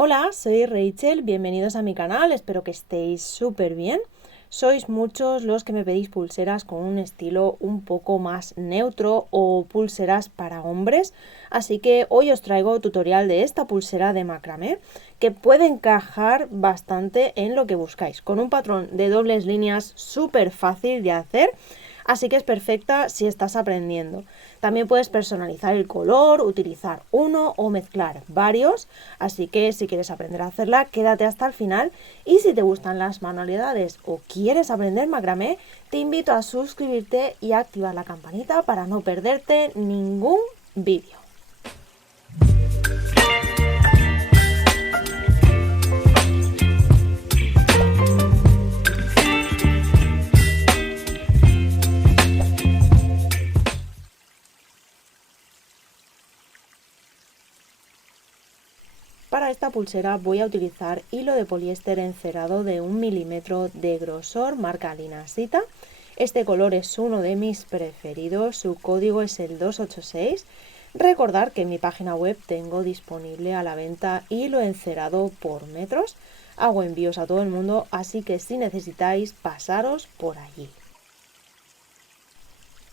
Hola, soy Rachel, bienvenidos a mi canal, espero que estéis súper bien. Sois muchos los que me pedís pulseras con un estilo un poco más neutro o pulseras para hombres, así que hoy os traigo tutorial de esta pulsera de macramé que puede encajar bastante en lo que buscáis, con un patrón de dobles líneas súper fácil de hacer. Así que es perfecta si estás aprendiendo. También puedes personalizar el color, utilizar uno o mezclar varios. Así que si quieres aprender a hacerla, quédate hasta el final. Y si te gustan las manualidades o quieres aprender macramé, te invito a suscribirte y a activar la campanita para no perderte ningún vídeo. Para esta pulsera voy a utilizar hilo de poliéster encerado de 1 milímetro de grosor, marca Linasita. Este color es uno de mis preferidos, su código es el 286. Recordar que en mi página web tengo disponible a la venta hilo encerado por metros. Hago envíos a todo el mundo, así que si necesitáis, pasaros por allí.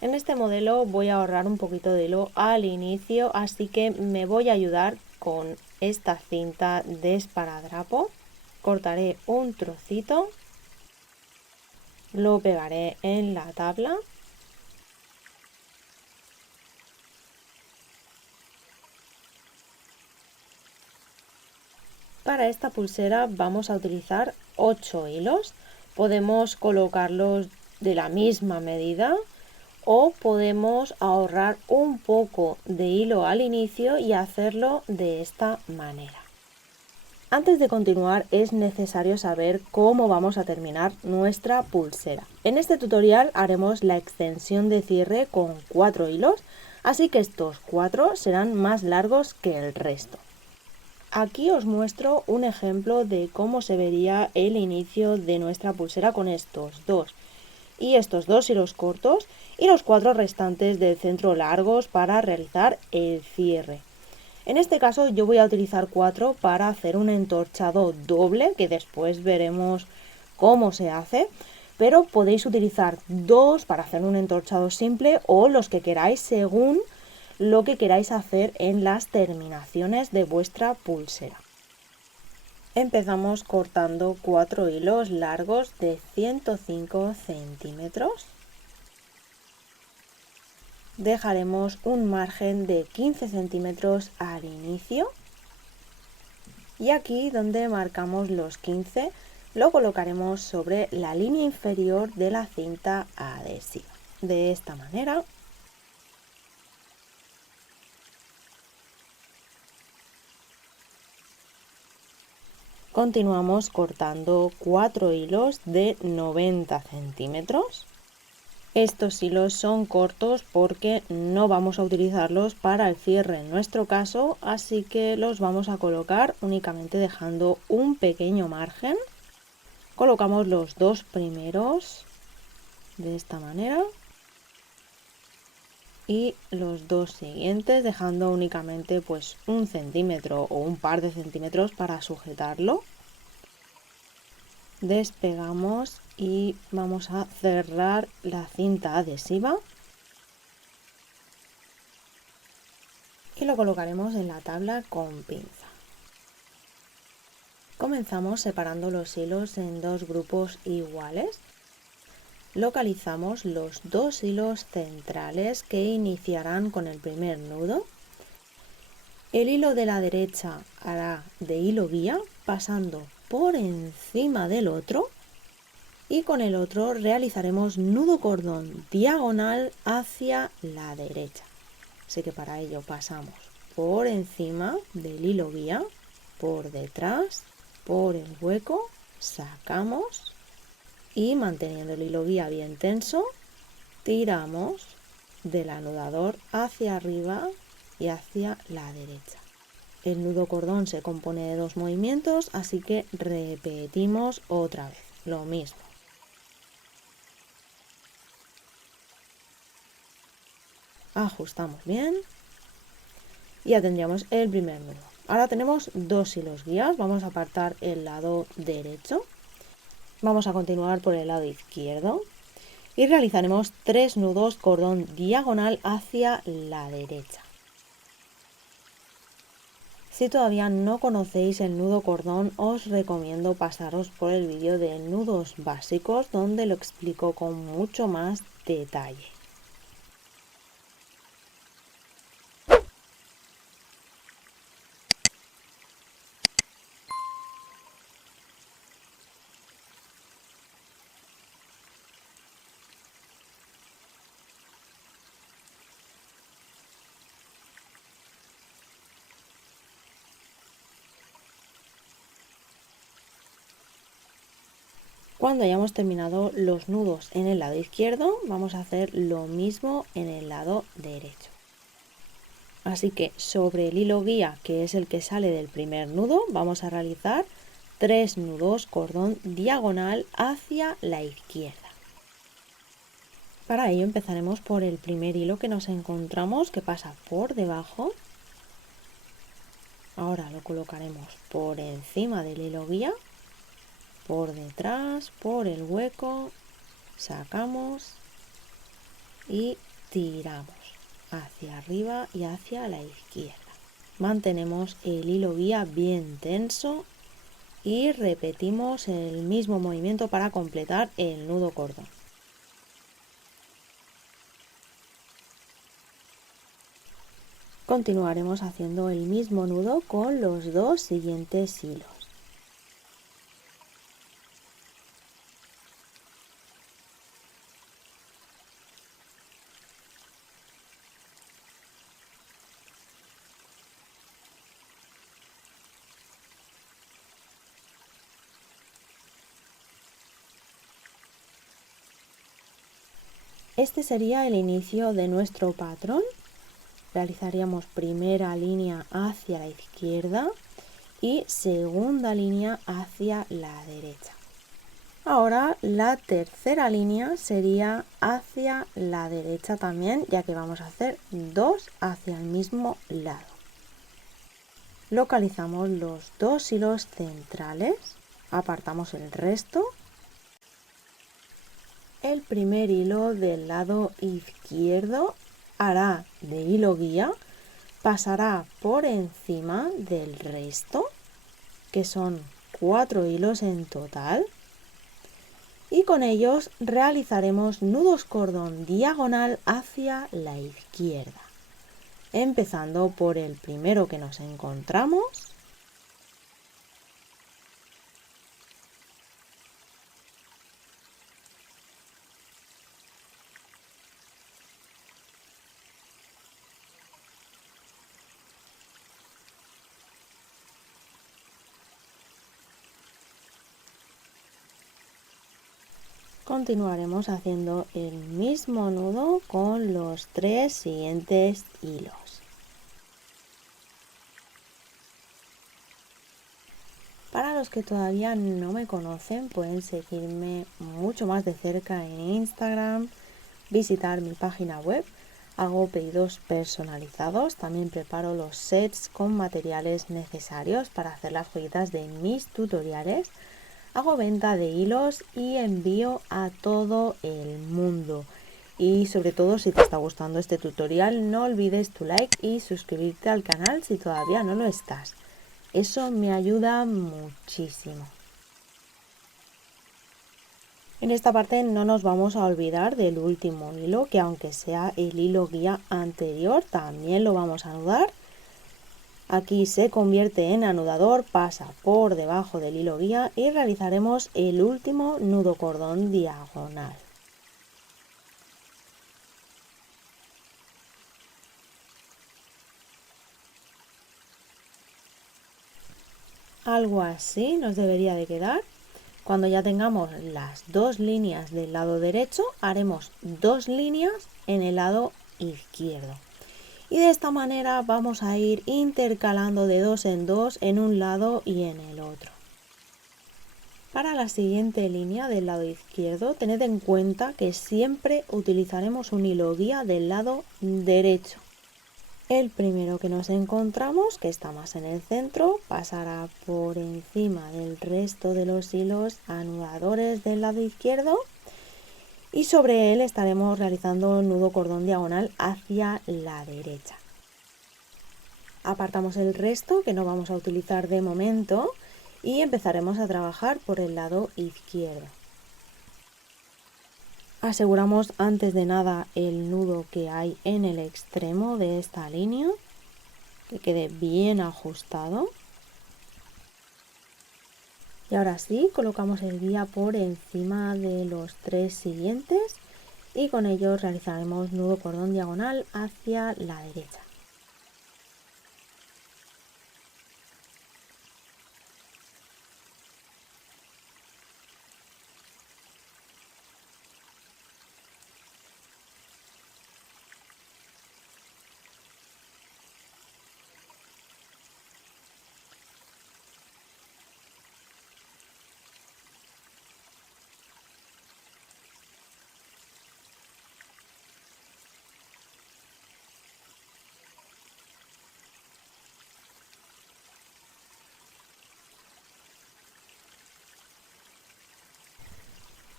En este modelo voy a ahorrar un poquito de hilo al inicio, así que me voy a ayudar con esta cinta de esparadrapo. Cortaré un trocito, lo pegaré en la tabla Para esta pulsera vamos a utilizar 8 hilos. Podemos colocarlos de la misma medida o podemos ahorrar un poco de hilo al inicio y hacerlo de esta manera. Antes de continuar es necesario saber cómo vamos a terminar nuestra pulsera. En este tutorial haremos la extensión de cierre con 4 hilos, así que estos 4 serán más largos que el resto. Aquí os muestro un ejemplo de cómo se vería el inicio de nuestra pulsera con estos dos hilos cortos y los 4 restantes del centro largos para realizar el cierre. En este caso yo voy a utilizar 4 para hacer un entorchado doble, que después veremos cómo se hace, pero podéis utilizar 2 para hacer un entorchado simple o los que queráis según lo que queráis hacer en las terminaciones de vuestra pulsera. Empezamos cortando 4 hilos largos de 105 centímetros. Dejaremos un margen de 15 centímetros al inicio y aquí donde marcamos los 15 lo colocaremos sobre la línea inferior de la cinta adhesiva. De esta manera. Continuamos cortando 4 hilos de 90 centímetros. Estos hilos son cortos porque no vamos a utilizarlos para el cierre en nuestro caso, así que los vamos a colocar únicamente dejando un pequeño margen. Colocamos los dos primeros de esta manera y los dos siguientes dejando únicamente pues 1 centímetro o un par de centímetros para sujetarlo. Despegamos y vamos a cerrar la cinta adhesiva y lo colocaremos en la tabla con pinza. Comenzamos separando los hilos en dos grupos iguales. Localizamos los dos hilos centrales que iniciarán con el primer nudo. El hilo de la derecha hará de hilo guía pasando por encima del otro y con el otro realizaremos nudo cordón diagonal hacia la derecha. Así que para ello pasamos por encima del hilo guía, por detrás, por el hueco, sacamos y manteniendo el hilo guía bien tenso, tiramos del anudador hacia arriba y hacia la derecha. El nudo cordón se compone de 2 movimientos, así que repetimos otra vez lo mismo. Ajustamos bien y ya tendríamos el primer nudo. Ahora tenemos dos hilos guías, vamos a apartar el lado derecho, vamos a continuar por el lado izquierdo y realizaremos 3 nudos cordón diagonal hacia la derecha. Si todavía no conocéis el nudo cordón, os recomiendo pasaros por el vídeo de nudos básicos donde lo explico con mucho más detalle. Cuando hayamos terminado los nudos en el lado izquierdo, vamos a hacer lo mismo en el lado derecho. Así que sobre el hilo guía, que es el que sale del primer nudo, vamos a realizar 3 nudos cordón diagonal hacia la izquierda. Para ello empezaremos por el primer hilo que nos encontramos, que pasa por debajo. Ahora lo colocaremos por encima del hilo guía, por detrás, por el hueco, sacamos y tiramos hacia arriba y hacia la izquierda. Mantenemos el hilo guía bien tenso y repetimos el mismo movimiento para completar el nudo cordón. Continuaremos haciendo el mismo nudo con los dos siguientes hilos. Este sería el inicio de nuestro patrón. Realizaríamos primera línea hacia la izquierda y segunda línea hacia la derecha. Ahora la tercera línea sería hacia la derecha también, ya que vamos a hacer 2 hacia el mismo lado. Localizamos los 2 hilos centrales, apartamos el resto. El primer hilo del lado izquierdo hará de hilo guía, pasará por encima del resto, que son 4 hilos en total, y con ellos realizaremos nudos cordón diagonal hacia la izquierda, empezando por el primero que nos encontramos. Continuaremos haciendo el mismo nudo con los 3 siguientes hilos. Para los que todavía no me conocen, pueden seguirme mucho más de cerca en Instagram, visitar mi página web, hago pedidos personalizados, también preparo los sets con materiales necesarios para hacer las joyitas de mis tutoriales. Hago venta de hilos y envío a todo el mundo. Y sobre todo, si te está gustando este tutorial, no olvides tu like y suscribirte al canal si todavía no lo estás. Eso me ayuda muchísimo. En esta parte no nos vamos a olvidar del último hilo, que aunque sea el hilo guía anterior, también lo vamos a anudar. Aquí se convierte en anudador, pasa por debajo del hilo guía y realizaremos el último nudo cordón diagonal. Algo así nos debería de quedar. Cuando ya tengamos las 2 líneas del lado derecho, haremos 2 líneas en el lado izquierdo. Y de esta manera vamos a ir intercalando de 2 en 2 en un lado y en el otro. Para la siguiente línea del lado izquierdo, tened en cuenta que siempre utilizaremos un hilo guía del lado derecho. El primero que nos encontramos, que está más en el centro, pasará por encima del resto de los hilos anudadores del lado izquierdo y sobre él estaremos realizando un nudo cordón diagonal hacia la derecha. Apartamos el resto que no vamos a utilizar de momento y empezaremos a trabajar por el lado izquierdo. Aseguramos antes de nada el nudo que hay en el extremo de esta línea, que quede bien ajustado. Y ahora sí, colocamos el guía por encima de los 3 siguientes y con ellos realizaremos nudo cordón diagonal hacia la derecha.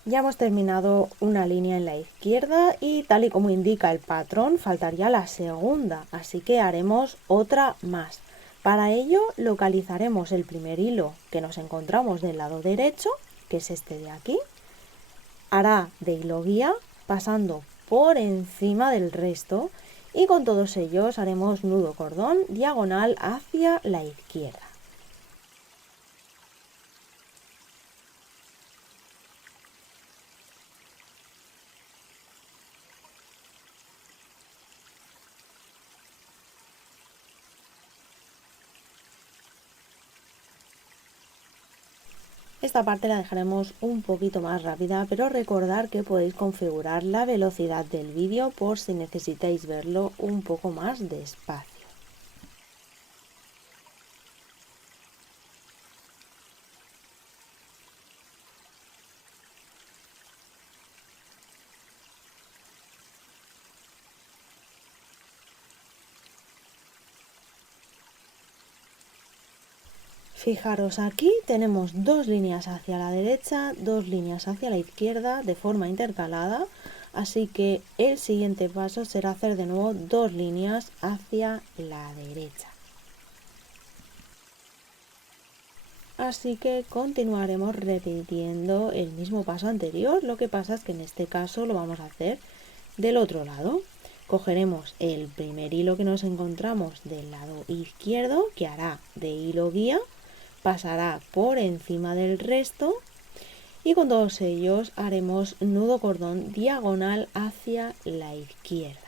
Ya hemos terminado una línea en la izquierda y tal y como indica el patrón faltaría la segunda, así que haremos otra más. Para ello localizaremos el primer hilo que nos encontramos del lado derecho, que es este de aquí, hará de hilo guía pasando por encima del resto y con todos ellos haremos nudo cordón diagonal hacia la izquierda. Esta parte la dejaremos un poquito más rápida, pero recordad que podéis configurar la velocidad del vídeo por si necesitáis verlo un poco más despacio. Fijaros, aquí tenemos dos líneas hacia la derecha, dos líneas hacia la izquierda de forma intercalada, así que el siguiente paso será hacer de nuevo dos líneas hacia la derecha. Así que continuaremos repitiendo el mismo paso anterior, lo que pasa es que en este caso lo vamos a hacer del otro lado. Cogeremos el primer hilo que nos encontramos del lado izquierdo, que hará de hilo guía, pasará por encima del resto y con todos ellos haremos nudo cordón diagonal hacia la izquierda.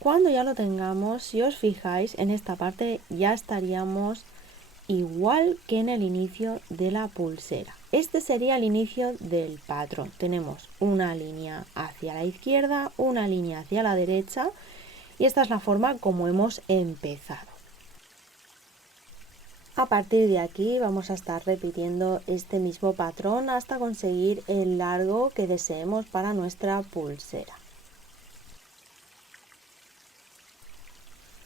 Cuando ya lo tengamos, si os fijáis, en esta parte ya estaríamos igual que en el inicio de la pulsera. Este sería el inicio del patrón. Tenemos una línea hacia la izquierda, una línea hacia la derecha y esta es la forma como hemos empezado. A partir de aquí vamos a estar repitiendo este mismo patrón hasta conseguir el largo que deseemos para nuestra pulsera.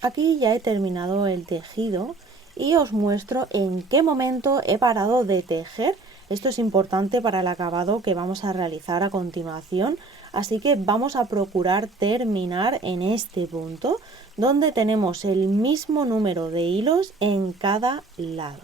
Aquí ya he terminado el tejido y os muestro en qué momento he parado de tejer. Esto es importante para el acabado que vamos a realizar a continuación, así que vamos a procurar terminar en este punto donde tenemos el mismo número de hilos en cada lado.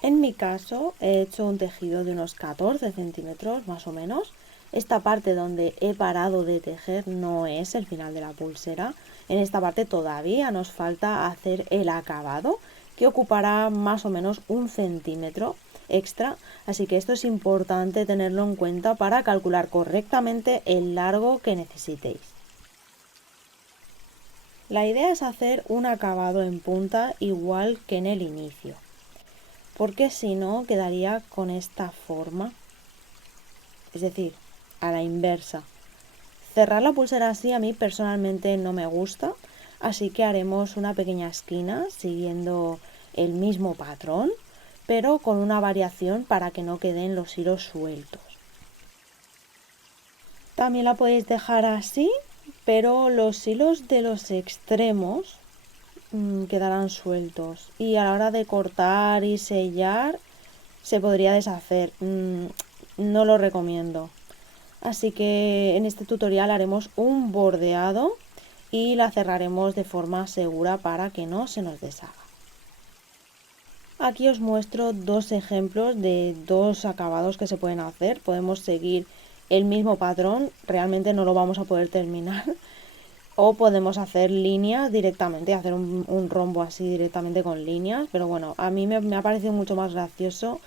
En mi caso he hecho un tejido de unos 14 centímetros más o menos. Esta parte donde he parado de tejer no es el final de la pulsera. En esta parte todavía nos falta hacer el acabado, que ocupará más o menos un centímetro. extra, así que esto es importante tenerlo en cuenta para calcular correctamente el largo que necesitéis. La idea es hacer un acabado en punta igual que en el inicio, porque si no quedaría con esta forma, es decir, a la inversa. Cerrar la pulsera así a mí personalmente no me gusta, así que haremos una pequeña esquina siguiendo el mismo patrón, pero con una variación para que no queden los hilos sueltos. También la podéis dejar así, pero los hilos de los extremos quedarán sueltos y a la hora de cortar y sellar se podría deshacer. No lo recomiendo. Así que en este tutorial haremos un bordeado y la cerraremos de forma segura para que no se nos deshaga. Aquí os muestro dos ejemplos de dos acabados que se pueden hacer. Podemos seguir el mismo patrón, realmente no lo vamos a poder terminar. O podemos hacer líneas directamente, hacer un rombo así directamente con líneas. Pero bueno, a mí me ha parecido mucho más gracioso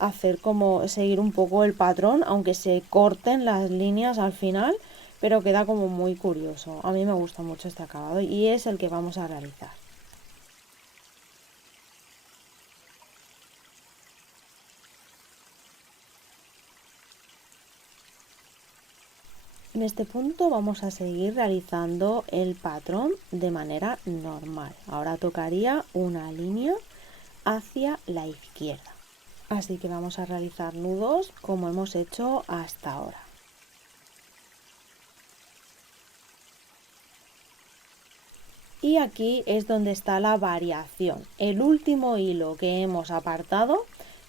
hacer como seguir un poco el patrón, aunque se corten las líneas al final, pero queda como muy curioso. A mí me gusta mucho este acabado y es el que vamos a realizar. En este punto vamos a seguir realizando el patrón de manera normal. Ahora tocaría una línea hacia la izquierda. Así que vamos a realizar nudos como hemos hecho hasta ahora. Y aquí es donde está la variación. El último hilo que hemos apartado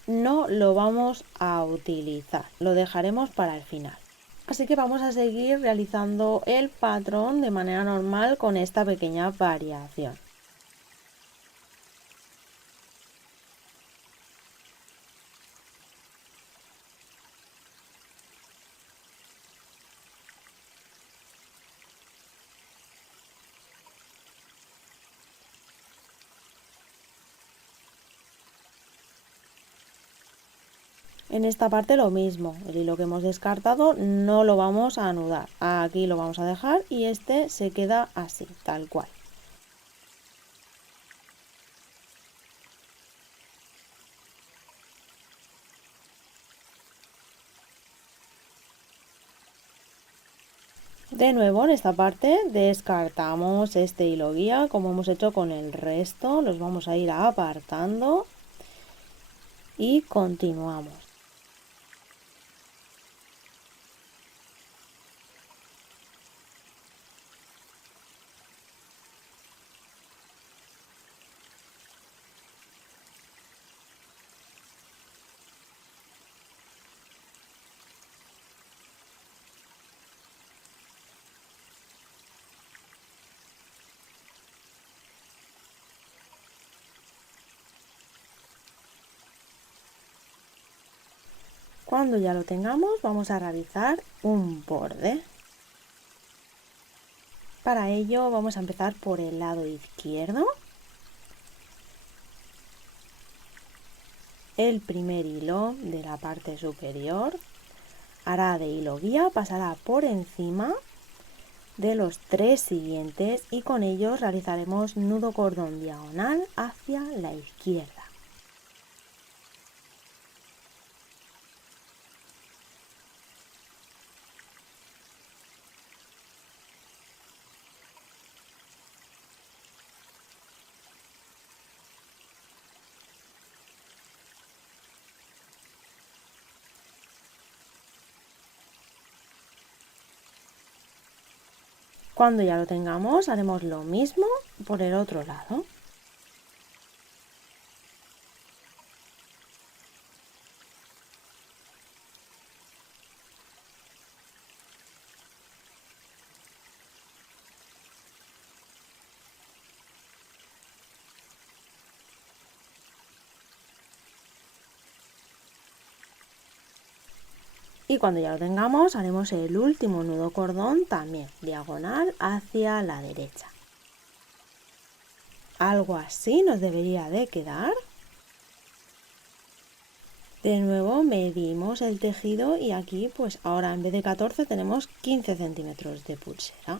no lo vamos a utilizar, lo dejaremos para el final. Así que vamos a seguir realizando el patrón de manera normal con esta pequeña variación. En esta parte lo mismo, el hilo que hemos descartado no lo vamos a anudar, aquí lo vamos a dejar y este se queda así, tal cual. De nuevo en esta parte descartamos este hilo guía como hemos hecho con el resto, los vamos a ir apartando y continuamos. Cuando ya lo tengamos vamos a realizar un borde. Para ello vamos a empezar por el lado izquierdo. El primer hilo de la parte superior hará de hilo guía, pasará por encima de los tres siguientes y con ellos realizaremos nudo cordón diagonal hacia la izquierda. Cuando ya lo tengamos, haremos lo mismo por el otro lado. Y cuando ya lo tengamos, haremos el último nudo cordón también diagonal hacia la derecha. Algo así nos debería de quedar. De nuevo medimos el tejido y aquí pues ahora en vez de 14 tenemos 15 centímetros de pulsera.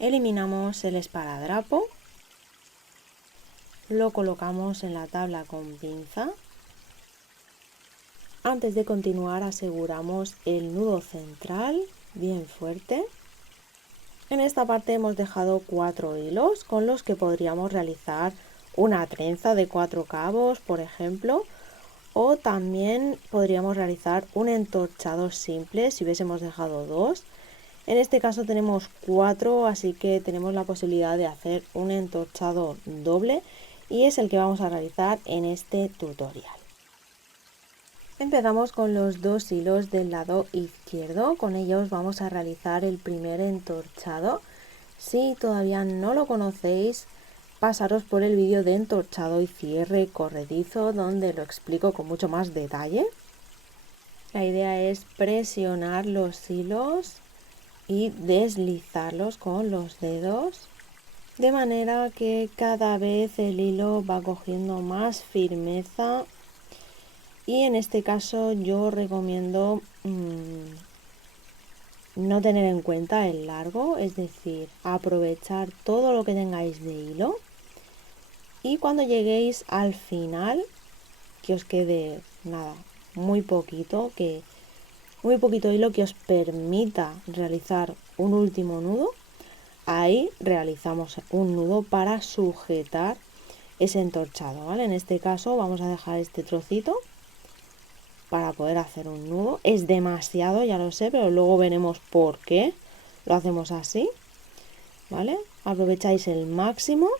Eliminamos el esparadrapo, lo colocamos en la tabla con pinza. Antes de continuar aseguramos el nudo central bien fuerte. En esta parte hemos dejado 4 hilos con los que podríamos realizar una trenza de 4 cabos, por ejemplo, o también podríamos realizar un entorchado simple si hubiésemos dejado 2. En este caso tenemos 4, así que tenemos la posibilidad de hacer un entorchado doble y es el que vamos a realizar en este tutorial. Empezamos con los 2 hilos del lado izquierdo, con ellos vamos a realizar el primer entorchado. Si todavía no lo conocéis, pasaros por el vídeo de entorchado y cierre corredizo donde lo explico con mucho más detalle. La idea es presionar los hilos y deslizarlos con los dedos de manera que cada vez el hilo va cogiendo más firmeza. Y en este caso yo recomiendo no tener en cuenta el largo, es decir, aprovechar todo lo que tengáis de hilo y cuando lleguéis al final que os quede nada, muy poquito hilo que os permita realizar un último nudo. Ahí realizamos un nudo para sujetar ese entorchado, ¿vale? En este caso vamos a dejar este trocito para poder hacer un nudo. Es demasiado, ya lo sé, pero luego veremos por qué lo hacemos así, ¿vale? Aprovecháis el máximo,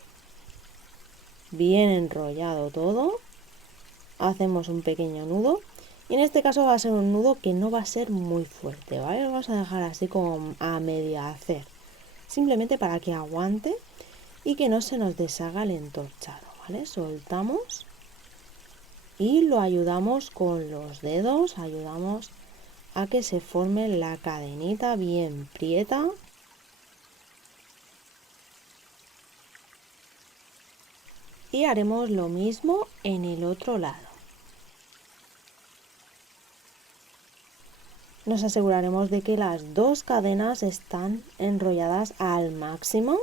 bien enrollado todo, hacemos un pequeño nudo y en este caso va a ser un nudo que no va a ser muy fuerte, ¿vale? Lo vamos a dejar así como a media hacer, simplemente para que aguante y que no se nos deshaga el entorchado, ¿vale? Soltamos y lo ayudamos con los dedos, ayudamos a que se forme la cadenita bien prieta. Y haremos lo mismo en el otro lado. Nos aseguraremos de que las dos cadenas están enrolladas al máximo.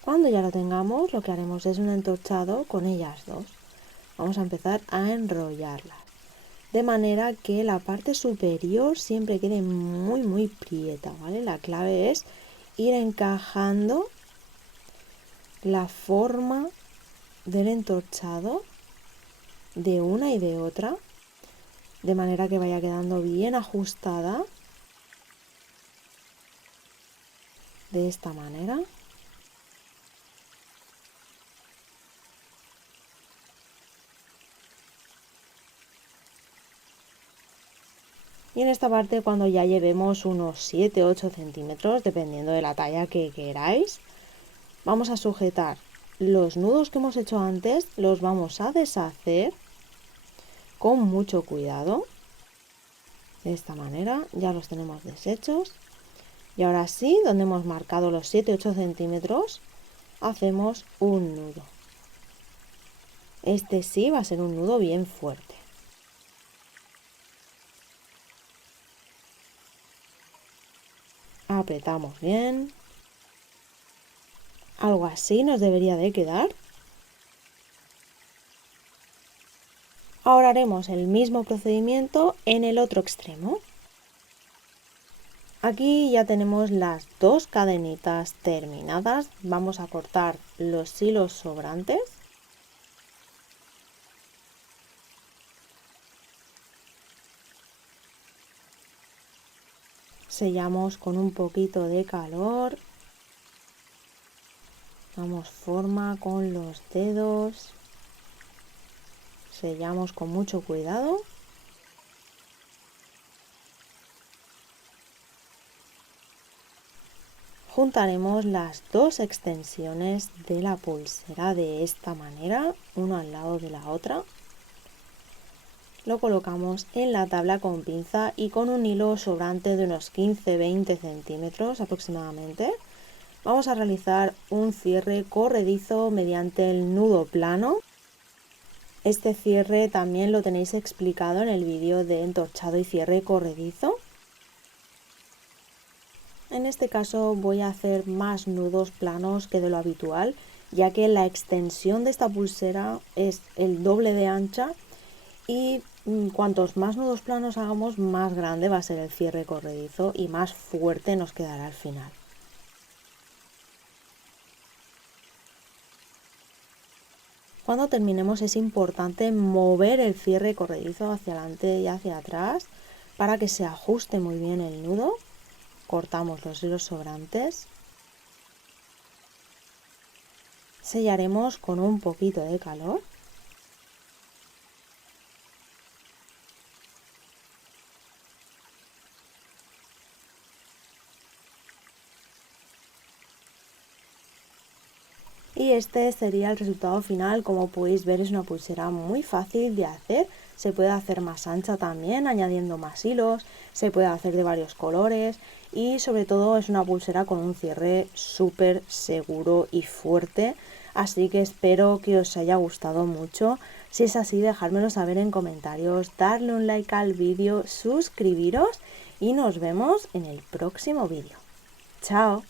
Cuando ya lo tengamos, lo que haremos es un entorchado con ellas dos. Vamos a empezar a enrollarlas, de manera que la parte superior siempre quede muy prieta, ¿vale? La clave es ir encajando la forma del entorchado de una y de otra, de manera que vaya quedando bien ajustada de esta manera. Y en esta parte, cuando ya llevemos unos 7-8 centímetros, dependiendo de la talla que queráis, vamos a sujetar los nudos que hemos hecho antes, los vamos a deshacer con mucho cuidado. De esta manera ya los tenemos deshechos. Y ahora sí, donde hemos marcado los 7-8 centímetros, hacemos un nudo. Este sí va a ser un nudo bien fuerte. Apretamos bien. Algo así nos debería de quedar. Ahora haremos el mismo procedimiento en el otro extremo. Aquí ya tenemos las dos cadenitas terminadas. Vamos a cortar los hilos sobrantes. Sellamos con un poquito de calor. Damos forma con los dedos. Sellamos con mucho cuidado. Juntaremos las dos extensiones de la pulsera de esta manera, una al lado de la otra. Lo colocamos en la tabla con pinza y con un hilo sobrante de unos 15-20 centímetros aproximadamente. Vamos a realizar un cierre corredizo mediante el nudo plano. Este cierre también lo tenéis explicado en el vídeo de entorchado y cierre corredizo. En este caso voy a hacer más nudos planos que de lo habitual, ya que la extensión de esta pulsera es el doble de ancha y cuantos más nudos planos hagamos, más grande va a ser el cierre corredizo y más fuerte nos quedará al final. Cuando terminemos es importante mover el cierre corredizo hacia adelante y hacia atrás para que se ajuste muy bien el nudo. Cortamos los hilos sobrantes. Sellaremos con un poquito de calor. Y este sería el resultado final. Como podéis ver, es una pulsera muy fácil de hacer. Se puede hacer más ancha también, añadiendo más hilos. Se puede hacer de varios colores. Y sobre todo es una pulsera con un cierre súper seguro y fuerte. Así que espero que os haya gustado mucho. Si es así, dejármelo saber en comentarios. Darle un like al vídeo, suscribiros y nos vemos en el próximo vídeo. ¡Chao!